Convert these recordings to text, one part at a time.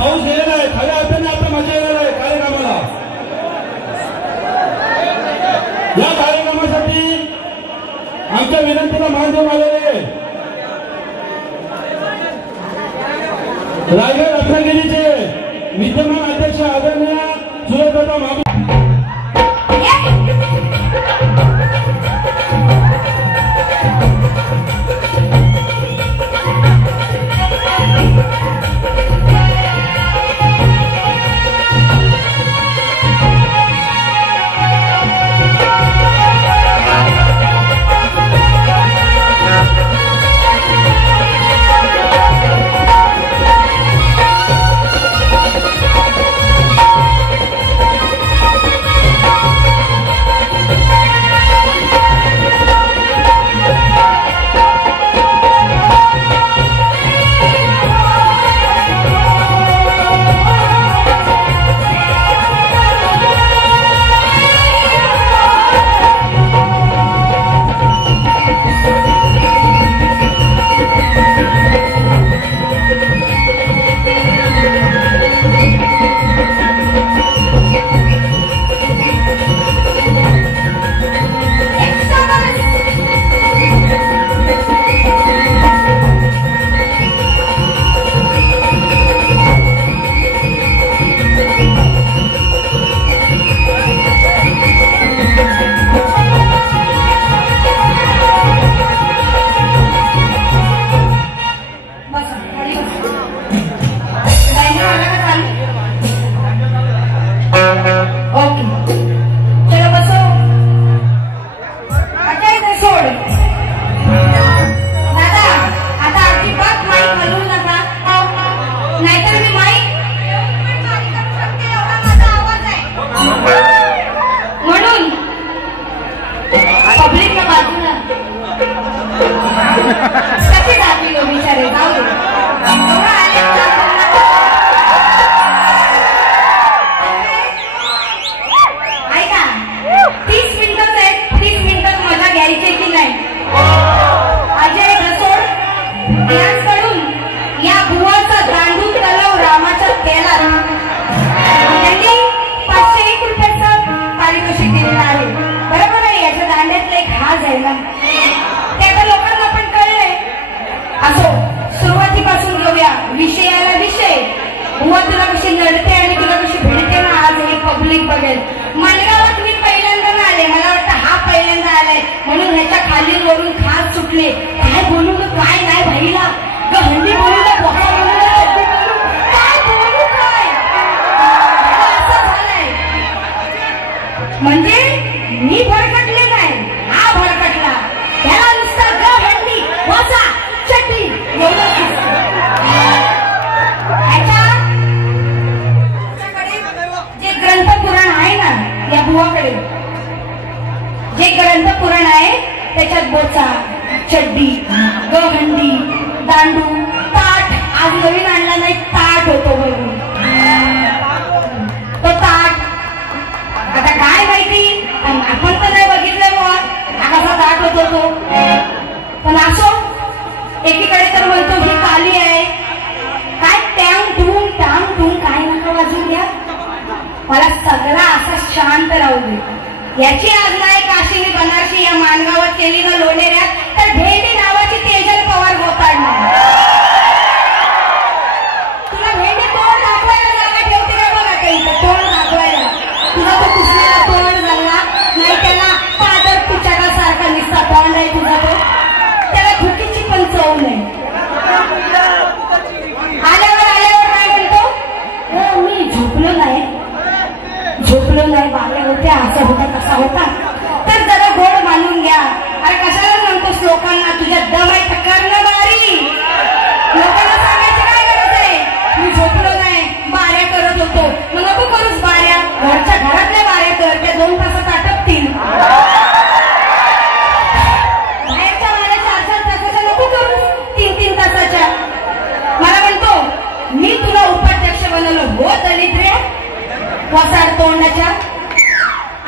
पाऊस गेलेला आहे, खऱ्या अर्थाने आता मजा येणार आहे कार्यक्रमाला. या कार्यक्रमासाठी आमच्या विनंतीला मान देऊन आलेले रायगड रत्नागिरीचे विद्यमान अध्यक्ष आदरणीय सुरेशदादा महाबी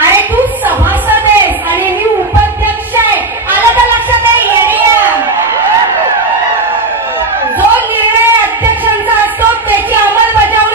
अरे तू सभासद आहेस आणि मी उपाध्यक्ष आहे. आलं तर लक्षात आहे येड्या. जो निर्णय अध्यक्षांचा असतो त्याची अंमलबजावणी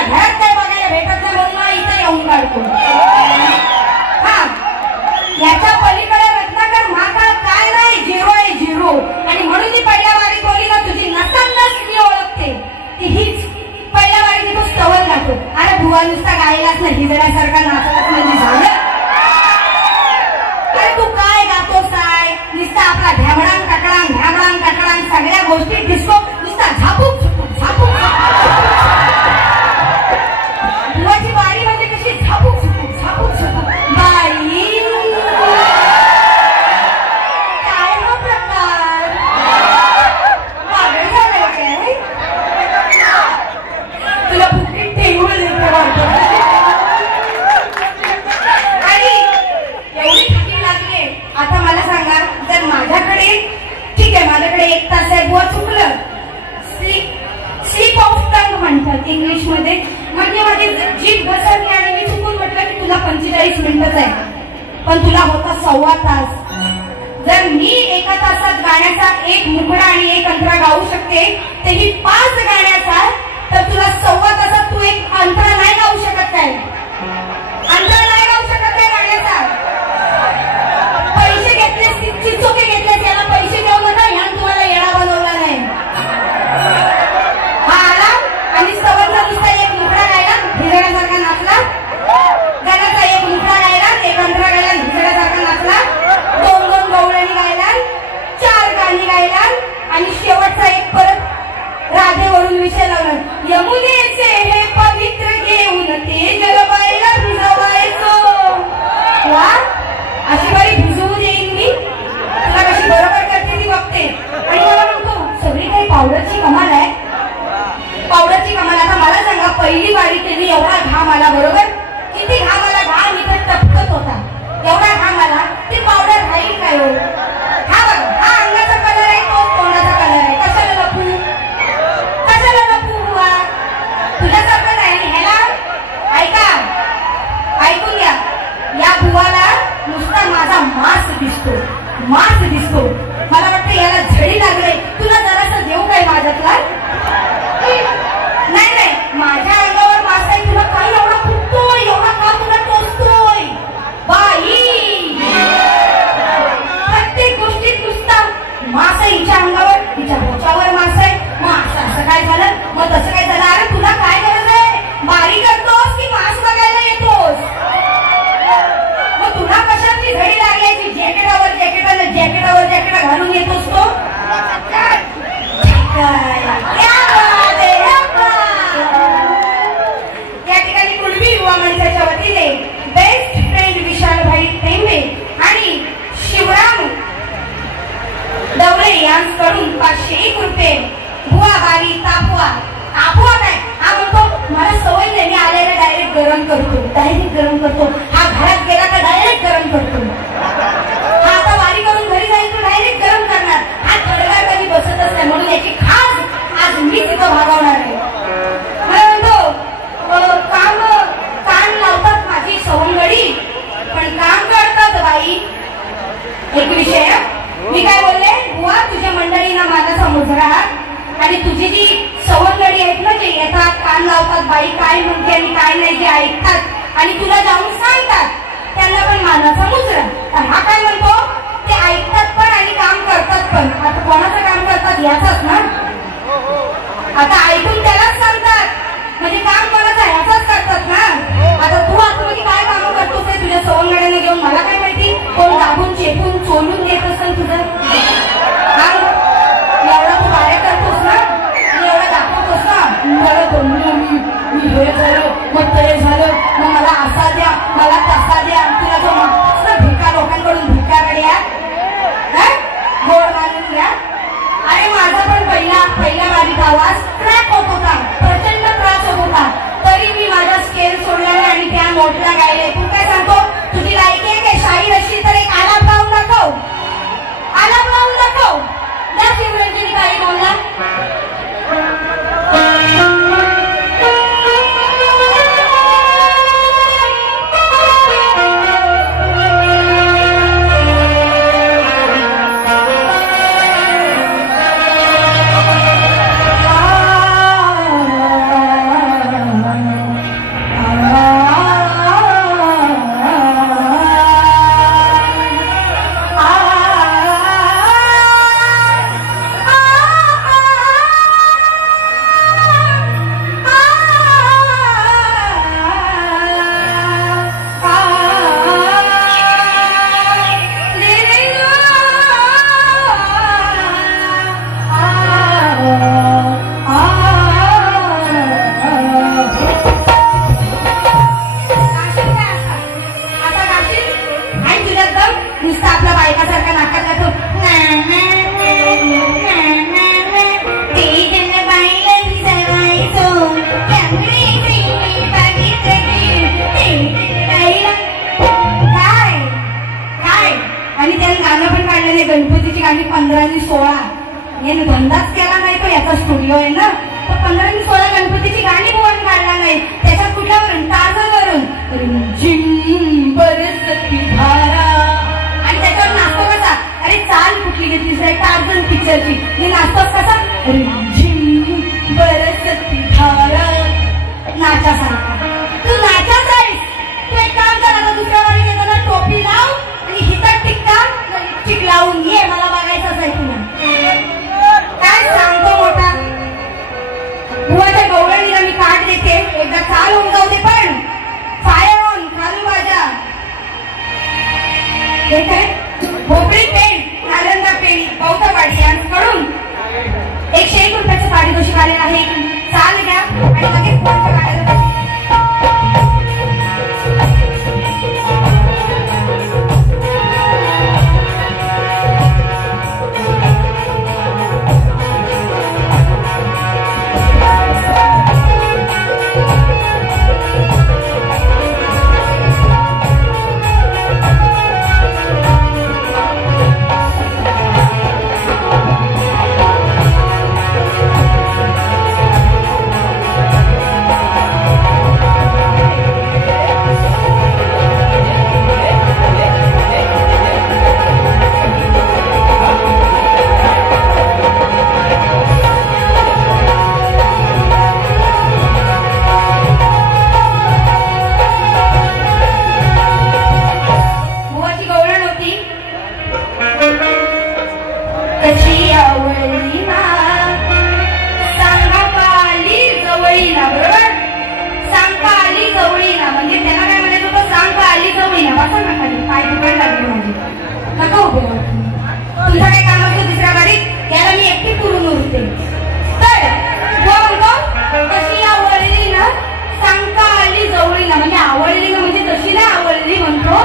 तुला घरात काय बघायला भेटत नाही म्हणून मला इथे येऊन काढतो. हा, याच्या पलीकडे रत्नाकर महाकाळ काय नाही, झिरो आहे झिरो. आणि म्हणून ती पहिल्या वारी बोली ना, तुझी नसनस मी ओळखते ती हीच. पहिल्या वारी तू स्तवन गातो. अरे भुवा नुसता गायलाच नाही, हिजड्यासारखा नाचत म्हणजे झालं. अरे तू काय गातोस काय, नुसता आपला घ्यामडांग कटडांग सगळ्या गोष्टी डिस्को नुसता झापूक झापूक. भुवाची वारी म्हणजे कशी झापूक झापूक बाई. काय हा प्रकार, पागल झालाय काय? तुला बुकीत टेंगूळ देते वाटतं. आणि एवढी थकी लागले. आता मला सांगा, जर माझ्याकडे ठीक आहे, माझ्याकडे 1 तास आहे, बुवा चुकलं, स्लिप ऑफ टंग म्हणतात इंग्लिश मध्ये, म्हणजे माझी जीभ घसरली आणि मी चुकून म्हटलं की तुला 45 मिनिटच आहे, पण तुला होता 1.25 तास. जर मी एका तासात गाण्याचा 1 मुखडा आणि 1 अंतरा गाऊ शकते, तेही 5 गाण्याचा, तर तुला 1.25 तासात तू 1 अंतरा नाही गाऊ शकत काय? अंतरा नाही गाऊ शकत काय गाण्याचा? पैसे घेतले, चिचोके घेतले, त्याला पैसे देऊ नका, ह्यानं तुम्हाला येडा बनवला नाही. हा आला आणि स्तवनचा नुसता 1 मुखडा गायला, हिजड्यासारखा नाचला. गाण्याचा 1 मुखडा गायला, 1 अंतरा गायला, हिजड्यासारखा नाचला. 2 गवळणी गायला, 4 गाणी गायला आणि शेवटचा 1 परत राधेवरून विषय लावला. यमुनेचे हे पवित्र घेऊन ते जलबाईला भिजवायचो. वा, अशी बारी भिजवू देईन मी तुला, कशी बरोबर करते ती बघते. आणि मला म्हणतो सगळी काही पावडरची कमाल आहे, पावडरची कमाल. आता मला सांगा, पहिली वारी केली, एवढा घाम आला बरोबर, किती घाम आला, घाम इथं टपकत होता, एवढा घाम आला, ती पावडर राहील काय हो? हा बघ, हा अंगाचा कलर आहे, तो तोंडाचा कलर आहे, कशाला लपू बुवा? तुझ्यासारखं नाही. ह्याला ऐका, ऐकून घ्या, या बुवाला नुसता माझा मांस दिसतो. मला वाटतं याला झडी लागले. तुला जरासं देऊ काय माझ्यातला? नाही, माझ्या अंगावर मांस आहे, तुला काही एवढा फुटतोय, एवढा का तुला टोचतोय बाई? प्रत्येक गोष्टीत नुसता मांस आहे हिच्या अंगावर, हिच्या बोचावर मांस आहे. मग असं काय झालं, मग तसं काय झालं? अरे तुला काय गरज आहे? मारी करतोस की मांस बघायला येतोस? मग तुला कशाची झडी लागल्याची? जॅकेटावर जॅकेट घालून येतोस तो. या ठिकाणी कुणबी युवा मंचाच्या वतीने बेस्ट फ्रेंड विशालभाई टेंबे आणि शिवराम दवरे यांकडून 501 रुपये. बुवा बारी तापवा काय? हा म्हणतो मला सवय नाही, मी आलेला डायरेक्ट गरम करतो. हा घरात गेला का डायरेक्ट गरम करतो. हा आता वारी करून घरी जाईल तो डायरेक्ट गरम करणार. हा थोड्या कधी बसतच नाही, म्हणून याची खास आज मी तिथं भागवणार आहे. मला म्हणतो कान लावतात माझी सवंगडी, पण काम करतात बाई. एक विषय मी काय बोलले, बुवा तुझ्या मंडळीना मानाचा मुजरा आणि तुझी जी सवंगडी आहेत ना, जे येतात कान लावतात, बाई काय म्हणते आणि काय नाही, जे ऐकतात आणि तुला जाऊन सांगतात, त्यांना पण मानाचा मुजरा. हा काय म्हणतो, ते ऐकतात पण आणि काम करतात पण. आता कोणाचं काम करतात याचाच ना, आता ऐकून त्यालाच सांगतात म्हणजे काम कोणाचा ह्याचाच करतात ना. आता तू आतमध्ये काय काम करतोस ते तुझ्या सवंगड्याने घेऊन, मला काय माहिती कोण दाबून चेपून चोलून घेत असेल तुझं. एवढा तू कार्य करतोस ना, एवढा दाखवतोस ना, मला मी हे झालं, मग ते झालं, मग मला असा द्या, मला तसा द्या. तुला जो भिका लोकांकडून भिका रड्या गोड मानून घ्या. अरे माझा पण पहिल्या वारीत आवाज क्रॅक होत होता, प्रचंड धंदाच केला नाही तो, याचा स्टुडिओ आहे ना, तर 15 आणि 16 गणपतीची गाणी बुवाने काढला नाही. त्याच्यात कुठल्यावरून? टार्झनवरून जिम बरसती धारा. आणि त्याच्यावर नाचतो कसा? अरे चाल कुठली घेतलीस रे? टार्झन पिक्चरची. मी नाचतोच कसा? जिम बरसती धारा. नाचासारखा तू नाचाच आहेस. तू एक काम कर, आता दुसऱ्या वाणी घेताना टोपी लाव आणि हितात टिक्का लिपस्टिक लावून ये, मला बघायचंच आहे तुला. काय सांगतो मोठा? बुवाच्या गवळणीला मी काढ देते, एकदा चाल होऊन जाऊ दे. पण फायर ऑन, खालू वाजा. हे काय? भोपळी पेंट, नालंदा पेंट, पावतावाडी यांकडून 101 रुपयाचं पारितोषिक आले आहे. चाल घ्या आणि लगेच पुढच्या गाण्याला तुमचा काय काम असतो दुसऱ्या गाडीत? याला मी एकटी पुरून उरते. तर म्हणतो कशी आवडली ना, सांगता आली जवळी ना. म्हणजे आवडली ना म्हणजे तशी ना आवडली म्हणतो,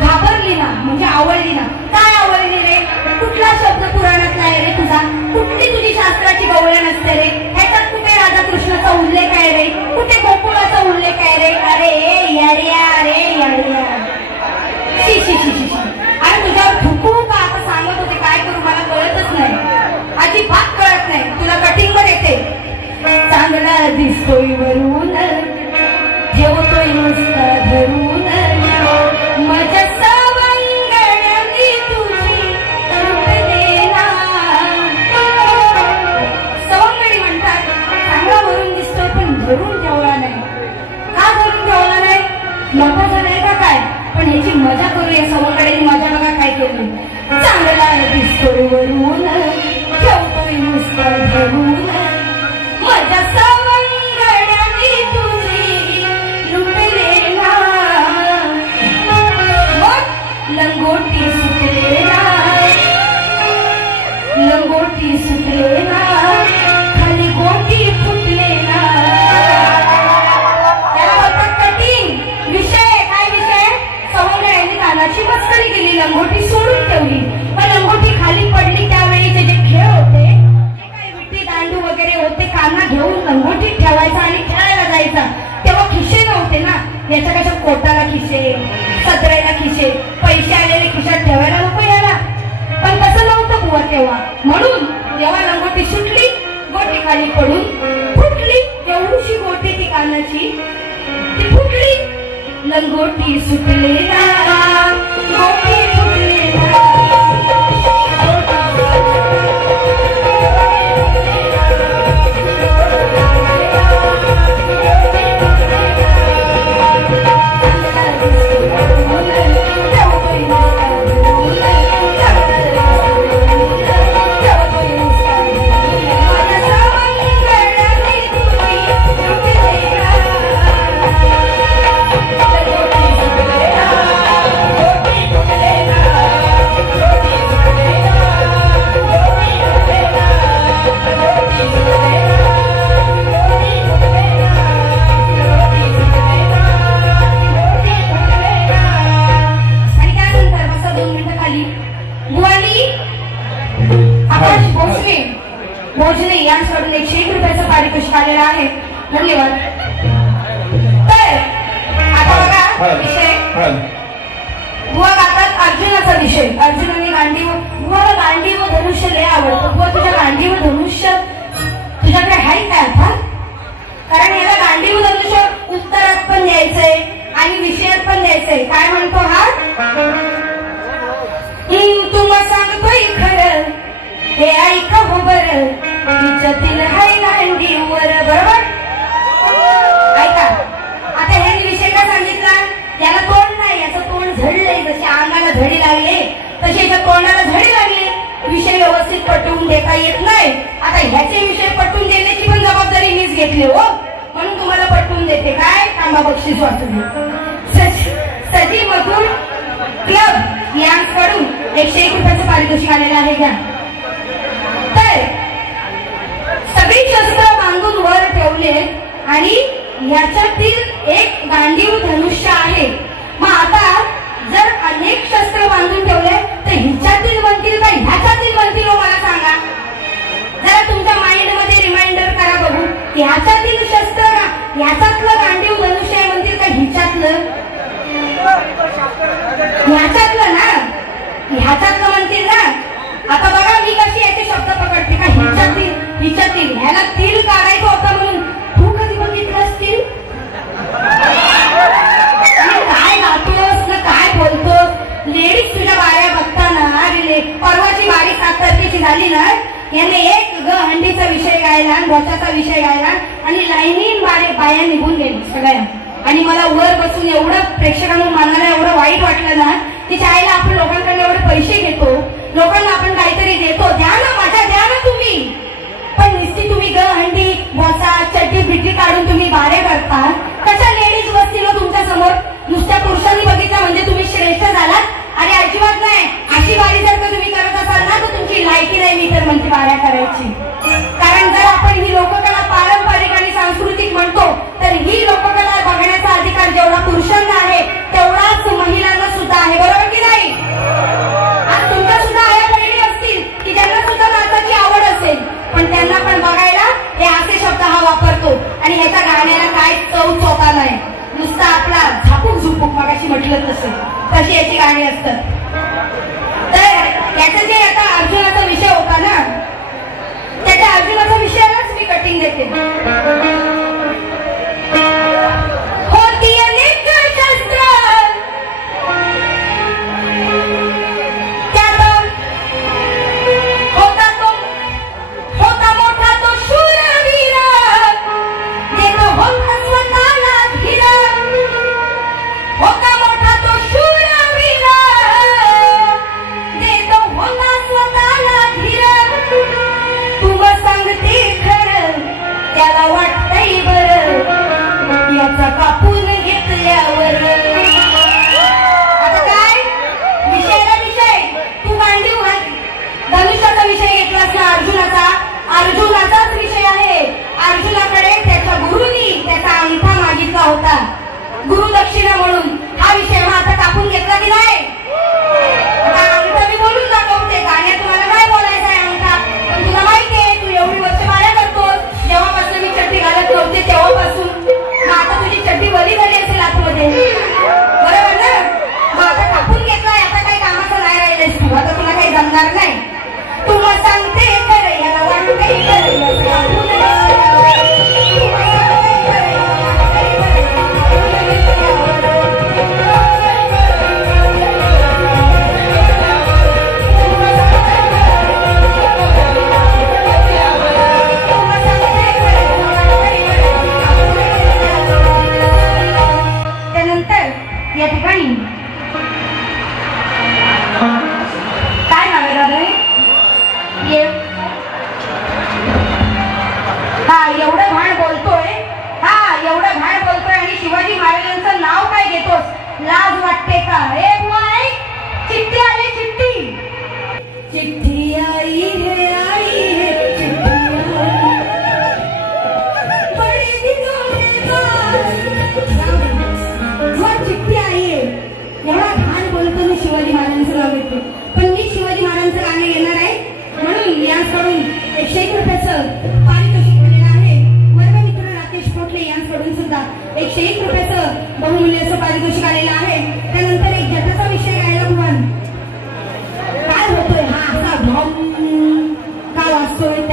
घाबरली ना म्हणजे आवडली ना. काय आवडली रे? कुठला शब्द पुराणात नाही रे तुझा? कुठली तुझी शास्त्राची गवळण असते रे? ह्याच्यात कुठे राधाकृष्णाचा उल्लेख आहे रे? कुठे गोकुळाचा उल्लेख आहे रे? अरे येड्या, अरे येड्या. शी शी शी शी. आणि तुझ्यावर थुकू का आता सांगत होते, काय करू मला कळतच नाही, अजिबात कळत नाही. तुला कटिंग वर येते. चांगला दिसतोय वरून, ठेवतोय नुसता धरून, माझ्या सवंगड्यानी तुझी देना. सवंगडी म्हणतात चांगला वरून दिसतोय पण धरून ठेवला नाही. का धरून ठेवला नाही? नफा नाही का काय? पण ह्याची मजा करूया. सवंगड्याची मजा बघा काय केली. चांगला दिसतोय वरून, ठेवतोय नुसता धरून, माझ्या सवंगड्यानी तुझी लुटलेला. मग लंगोटी सुटलेला, लंगोटी सुटलेला, खाली गोटी फुटलेला. त्याला बोलतात कटिंग. विषय काय? विषय सवंगड्यांनी कानाची मस्करी केली, लंगोटी सोडून ठेवली. पण लंगोटी खाली पडली त्यावेळीचे जे खेळ होते, जे काही विट्टी दांडू वगैरे होते, काना घेऊन लंगोटीत ठेवायचा आणि खेळायला जायचा. तेव्हा खिशे नव्हते ना. याच्या कशा कोटाला खिशे, सदरेला खिशे, पैसे आलेले खिशात ठेवायला नको याला. पण तसं नव्हतं बुवा तेव्हा. म्हणून जेव्हा लंगोटी सुटली, गोटी खाली पडून फुटली. एवढीशी गोटी ती कानाची, ती फुटली. लंगोटी सुटलेला, गोटी फुटलेला. भोजने यांच्याकडून 101 रुपयाचं पारितोषिक आलेलं आहे. धन्यवाद. तर आता बघा विषय बुवा गातात अर्जुनाचा विषय. अर्जुनाने गांडीवर तुम्हाला गांडीव धनुष्य लय आवडतं. बुवा तुझ्या गांडीव धनुष्य तुझ्याकडे आहे काय आता? कारण याला गांडीव धनुष्य उत्तरात पण द्यायचंय आणि विषयात पण द्यायचंय. काय म्हणतो हा? तुम्हा सांगतोय खरं हे ऐका हो बरं, तिच्यातील हाय गांडीवर. बरोबर ऐका. आता हे विषय काय सांगितला? याला तोंड नाही, याचं तोंड झडलंय. जशी अंगाला झडी लागले तशी याच्या तोंडाला झडी लागली. विषय व्यवस्थित पटवून देता येत नाही. आता ह्याचे विषय पटवून देण्याची पण जबाबदारी मीच घेतली हो, म्हणून तुम्हाला पटवून देते. काय? थांबा बक्षीस वाचून. सजी मधूर क्लब यांकडून 101 रुपयाचं पारितोषिक आलेलं आहे. घ्या. तर सगळी शस्त्र बांधून वर ठेवले आणि ह्याच्यातील एक गांडीव धनुष्य आहे. मग आता जर अनेक शस्त्र बांधून ठेवले तर हिच्यातील बनतील का ह्याच्यातील बनतील? मला सांगा जरा, तुमच्या माइंड मध्ये रिमाइंडर करा बघू. ह्याच्यातील शस्त्र ह्याच्यातलं गांडीव धनुष्य आहे म्हणतील का हिच्यातलं? ह्याच्यातलं ना, ह्याच्यातलं म्हणतील ना. आता बघा मी कशी याचे शब्द पकडते का हिच्यातील हिच्यातील. ह्याला तीळ काढायचं होतं म्हणून तू कधी बघितलं असतील? काय गातोस ना काय बोलतोस? लेडीज तुझ्या बाऱ्या बघताना परवाची बारी 7 तारखेची झाली ना, याने एक हंडीचा विषय गायला, रोच्याचा विषय गायला आणि लाईनीन बाया निघून गेली सगळ्या. आणि मला वर बसून एवढं प्रेक्षकांना मानायला एवढं वाईट वाटलं ना की चायला आपण लोकांकडे एवढे पैसे घेतो, लोकांना आपण काहीतरी देतो, द्या ना माझ्या, द्या ना तुम्ही. पण नुसती तुम्ही हंडी बोचा चड्डी बिड्डी काढून तुम्ही बारे करता. कशा लेडीज बसतील तुमच्या समोर? नुसत्या पुरुषांनी बघितलं म्हणजे तुम्ही श्रेष्ठ झालात? अरे अजिबात नाही. अशी बारी जर का तुम्ही करत असाल ना तर तुमची लायकी नाही मी तर म्हणते बाऱ्या करायची. कारण जर आपण ही लोककला पारंपरिक आणि सांस्कृतिक म्हणतो तर ही लोककला बघण्याचा अधिकार जेवढा पुरुषांना आहे तेवढाच महिलांना सुद्धा आहे. बरोबर की नाही? आज तुमच्या सुद्धा आया बहिणी असतील की ज्यांना सुद्धा नाचाची आवड असेल, पण त्यांना पण बघायला हे असे शब्द हा वापरतो आणि ह्याच्या गाण्याला काय चव चोता नाही. नुसता आपला झापूक झुपूक मगाशी म्हटलं तशी याची गाणी असतात. तर याचं जे आता अर्जुनाचा विषय होता ना, त्याच्या अर्जुनाचा विषयालाच मी कटिंग देते. होती अनेक शस्त्र होता मोठा तो शूरवीर, देतो होता स्वतःला धीर. होता मोठा तो शूरवीर, देतो होता स्वतःला धीर. तुम सांगते खरं त्याला वाटतंय बरं, याचा कापून घेतल्यावर. आता काय विषयाला विषय, तू गांडीव धनुष्याचा विषय घेतलास ना अर्जुनाचाच विषय आहे. अर्जुनाकडे त्याच्या गुरुनी त्याचा अंगठा मागितला होता गुरु दक्षिणा म्हणून. हा विषय मग आता कापून घेतला की नाही? आता अंगठा मी बोलून दाखवते. गाण्यात तुम्हाला काय बोलायचं आहे अंगठा, पण तुला माहितीये तू एवढी वर्ष बाळ्या करतोस. जेव्हापासून मी चड्डी घालत नव्हते तेव्हापासून. मग आता तुझी चड्डी बरी झाली असेल आतमध्ये, बरोबर ना? मग आता कापून घेतलाय, आता काही कामाचं नाही राहिलेस तू. आता तुला काही जमणार नाही. तुला सांगते खरं याला वाटतंय खरं, याचं कापून या ठिकाणी काय नाव आहे दादा? एवढं घाण बोलतोय, एवढं घाण बोलतोय आणि शिवाजी महाराजांचं नाव काय घेतोस? लाज वाटते का? ए बुवा ऐक, चिठ्ठी आली, चिठ्ठी. चिठ्ठी आई है, आई है चिठ्ठी आई, बड़ी दिनों के बाद चिठ्ठी आई है. एवढा घाण बोलतो मी शिवाजी महाराजांचं नाव घेतो. पण मी शिवाजी महाराजांचं गाणं घेणार आहे म्हणून यांकडून 101 रुपयाचं पारितोषिक दिलेलं आहे. वर्गमित्र राकेश पोटले यांकडून सुद्धा 101 रुपयाचं बहुमूल्याचं पारितोषिक आलेलं आहे. त्यानंतर एक जटाचा विषय गायला भुवन. काय होतोय हा असा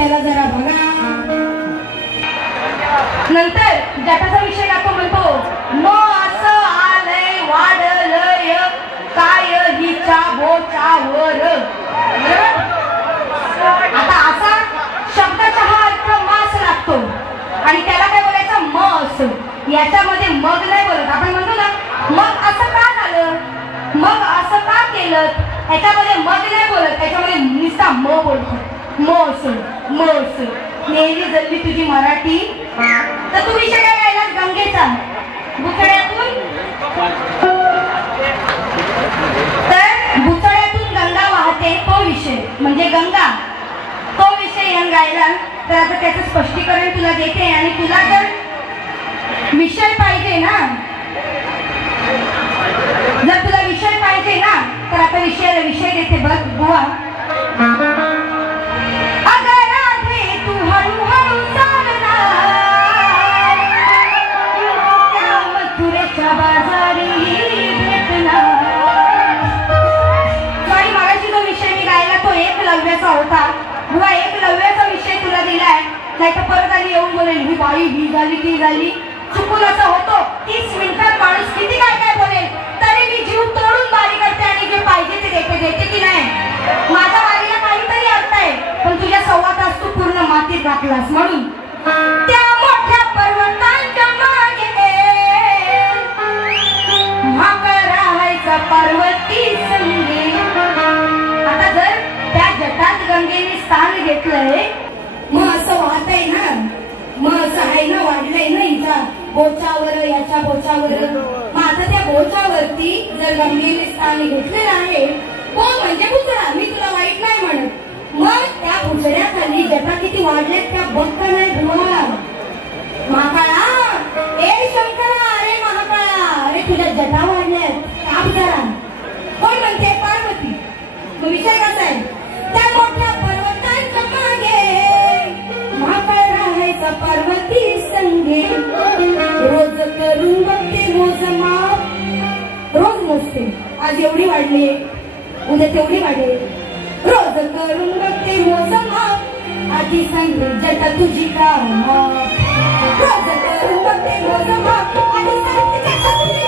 त्याला जरा बघा. नंतर जटाचा विषय गातो, म्हणतो नो असं आलंय वाढलंय काय हिच्या बोचावर. आता असा शब्दाचा हा अर्थ मास लागतो आणि त्याला काय बोलायचं मस. याच्यामध्ये मग नाही बोलत. आपण म्हणतो ना मग असं का झालं, मग असं का केलं, याच्यामध्ये मग नाही बोलत, त्याच्यामध्ये नुसता म बोलतो. मस मस. नेहमी जल्ली तुझी मराठी. तर तू विषय काय गायला गंगेचा बुचड्यातून. तर बुचड्यातून गंगा वाहते तो विषय म्हणजे गंगा, तो विषय यांनी गायला. तर आता त्याचं स्पष्टीकरण तुला देते आणि तुला जर विषय पाहिजे ना, जर तुला विषय पाहिजे ना तर आता विषय देते बघ बुवा. अगं राधे तू हळूहळू चालना त्या मथुरेच्या बाजारी भेटणार. आणि मगाशी जो विषय मी गायला तो एकलव्याचा होता बुवा. एकलव्याचा विषय तुला दिलाय, नाही तर परत आली येऊन बोलेल ही बाई ही झाली ती झाली. चुकून असं होतो 30 मिनिटात माणूस किती काय काय बोलेल, तरी मी जीव तोडून बारी करते आणि जे पाहिजे ते देते की नाही. माझ्या बारीला काहीतरी अर्थ आहे, पण तुझ्या सव्वा तास तू पूर्ण मातीत घातलास. म्हणून त्या मोठ्या पर्वतांच्या मागे भाकर राहायचा पार्वती संगे. आता जर त्या जटात गंगेने स्थान घेतलंय मग असं वाहतय ना, मग असं आहे ना, वाढलंय ना हिच्या बोचावर याच्या बोचावर. मग आता त्या बोचावरती जर गंगेने स्थान घेतलेलं आहे कोण म्हणजे बुचडा. मी तुला वाईट नाही म्हणत. मग त्या बुचड्याखाली जटा किती वाढल्यात त्या बघ का नाही बुवा. महाकाळा ए शंकरा, अरे महाकाळा, अरे तुझ्या जटा वाढल्यात काप जरा. कोण म्हणते पार्वती. मग विषय कसा आहे त्या मोठ्या पर्वतांच्या मागे महाकाळ राहायचा पार्वती संगे. रोज करून बघते मोजमाप, रोज मोजते. आज एवढी वाढली उद्या तेवढी वाढेल. रोज करून बघते मोजमाप आधी सांगते जटा तुझी का. रोज करून बघते मोजमाप आधी सांगते जटा तुझी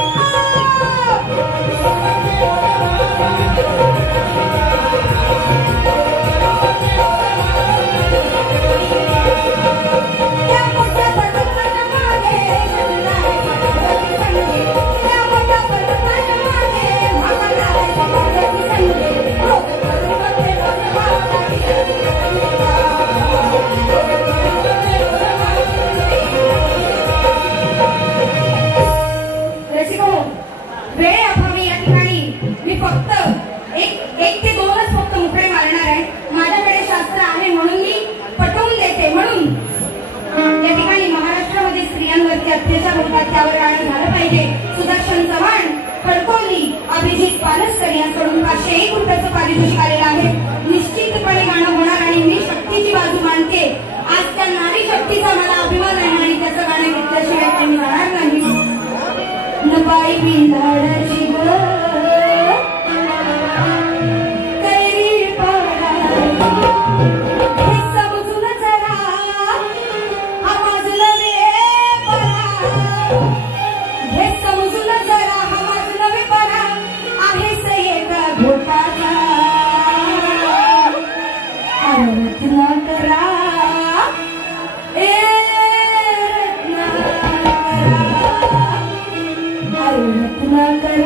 एक ते दोनच फक्त मुकडे मारणार आहे. माझ्याकडे शास्त्र आहे म्हणून मी पटवून देते. म्हणून या ठिकाणी महाराष्ट्रामध्ये स्त्रियांवरती अत्याचार होतात त्यावर गाणं झालं पाहिजे. सुदर्शन चव्हाण, खडकोली, अभिजित पालसकर यांकडून 501 रुपयाचं पारितोषिक आलेलं आहे. निश्चितपणे गाणं होणार आणि मी शक्तीची बाजू मांडते. आज त्या नारी शक्तीचा मला अभिमान आहे आणि त्याचं गाणं घेतल्याशिवाय त्यांनी राहणार नाही. नबाई बिंदाडाची रत्नाकरा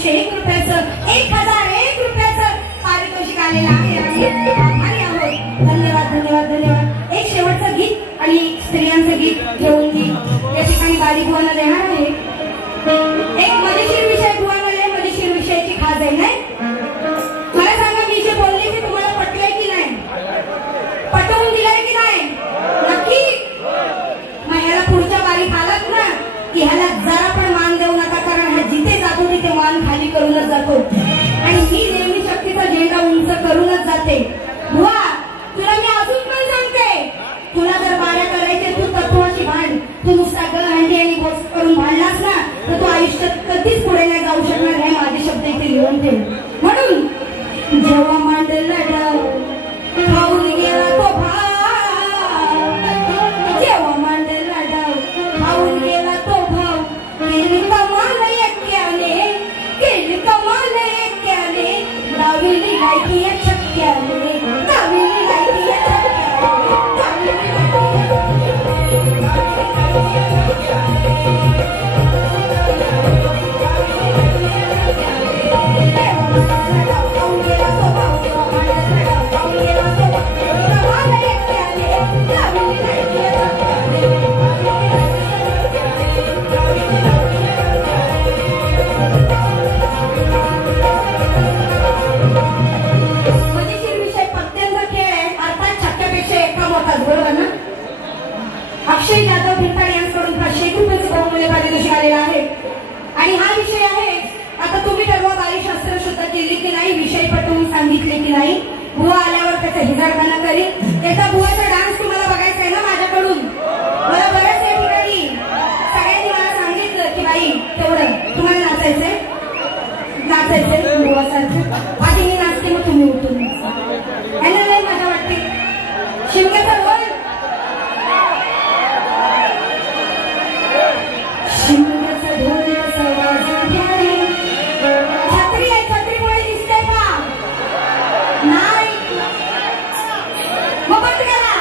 101 रुपयाचं 1001 रुपयाचं पारितोषिक आलेलं आहे आभारी आहोत. धन्यवाद धन्यवाद धन्यवाद. एक शेवटचं गीत आणि स्त्रियांचं गीत घेऊन गीत या ठिकाणी बारी बुवांना देणार आहे. एक मजेशीर विषय बुवांना मजेशीर विषयाची खास आहे नाही. मला सांगा मी जे बोलले ते तुम्हाला पटलंय की नाही? पटवून दिलंय की नाही? नक्की. मग ह्याला पुढच्या बारीत आलात ना की ह्याला जरा पण मान देऊ नका, कारण हा जिथे जातो तिथे मान खाली करूनच जातो आणि मी नेहमी शक्तीचा झेंडा उंच करूनच जाते. बुवा तुला मी अजून पण सांगते, तुला जर बाऱ्या करायचे तू तत्वाची भांड. तू नुसता ग हंडी आणि बॉक्स करून भांडलास ना तर तू आयुष्यात कधीच पुढे नाही जाऊ शकणार. हे माझे शब्द इथे लिहून ठेव. म्हणून जेव्हा मांडला डाव खाऊन गेला तो भाव, जेव्हा मांडला डाव खाऊन गेला तो भाव, केली कमाल एक्क्याने, केली कमाल एक्क्याने, लावली लायकी या छक्क्याने, लावली लायकी या छक्क्याने, लावली अक्षय जाधव भिंताडे यांच्याकडून 500 रुपयाचं बहुमूल्य पारितोषिक आलेलं आहे. आणि हा विषय आहे, आता तुम्ही ठरवा बारीशास्त्र शुद्ध केली की नाही, विषय पटवून सांगितले की नाही. बुवा आल्यावर त्याचा हिजारखाना करीन. त्याचा बुवाचा डान्स तुम्हाला बघायचा आहे ना माझ्याकडून. मला बऱ्याच या ठिकाणी सगळ्यांनी मला सांगितलं की बाई तेवढं तुम्हाला नाचायचंय बुवासारखं. आधी मी नाचते मग तुम्ही उठून यांना नाही मजा वाटते. शिमग्याचा रोल शिमग्याचा ढोल आवाज घ्यावे. छत्री आहे, छत्रीमुळे दिसते का नाही? मग बंद करा.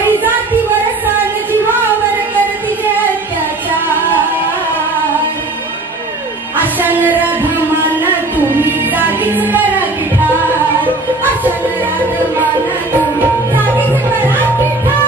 नारी जातीवर साल जीवावर करतीचे अत्याचार अशा नराधमांना तुम्ही जागीच करा की ठार अशा नराधमांना तुम्ही जागीच करा की ठार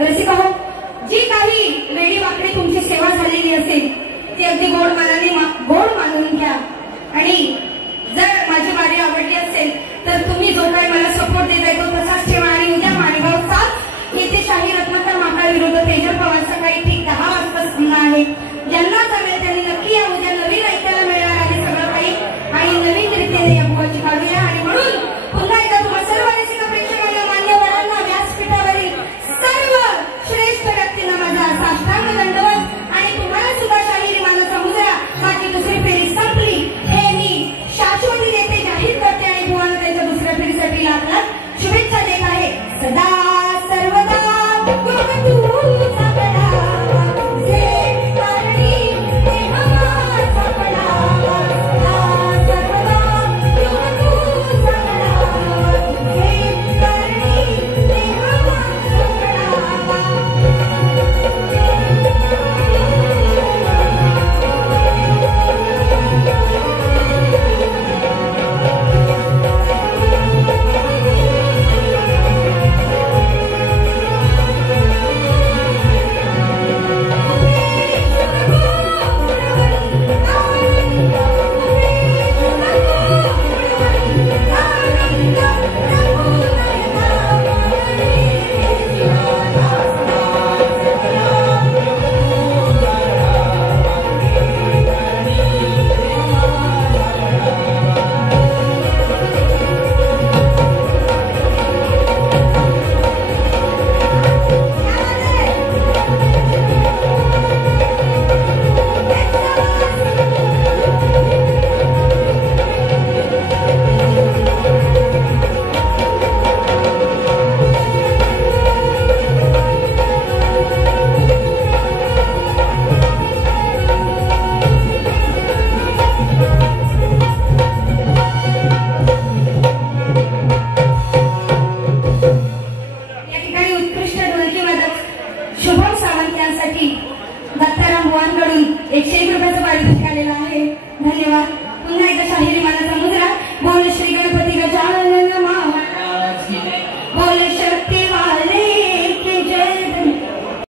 रसिका हो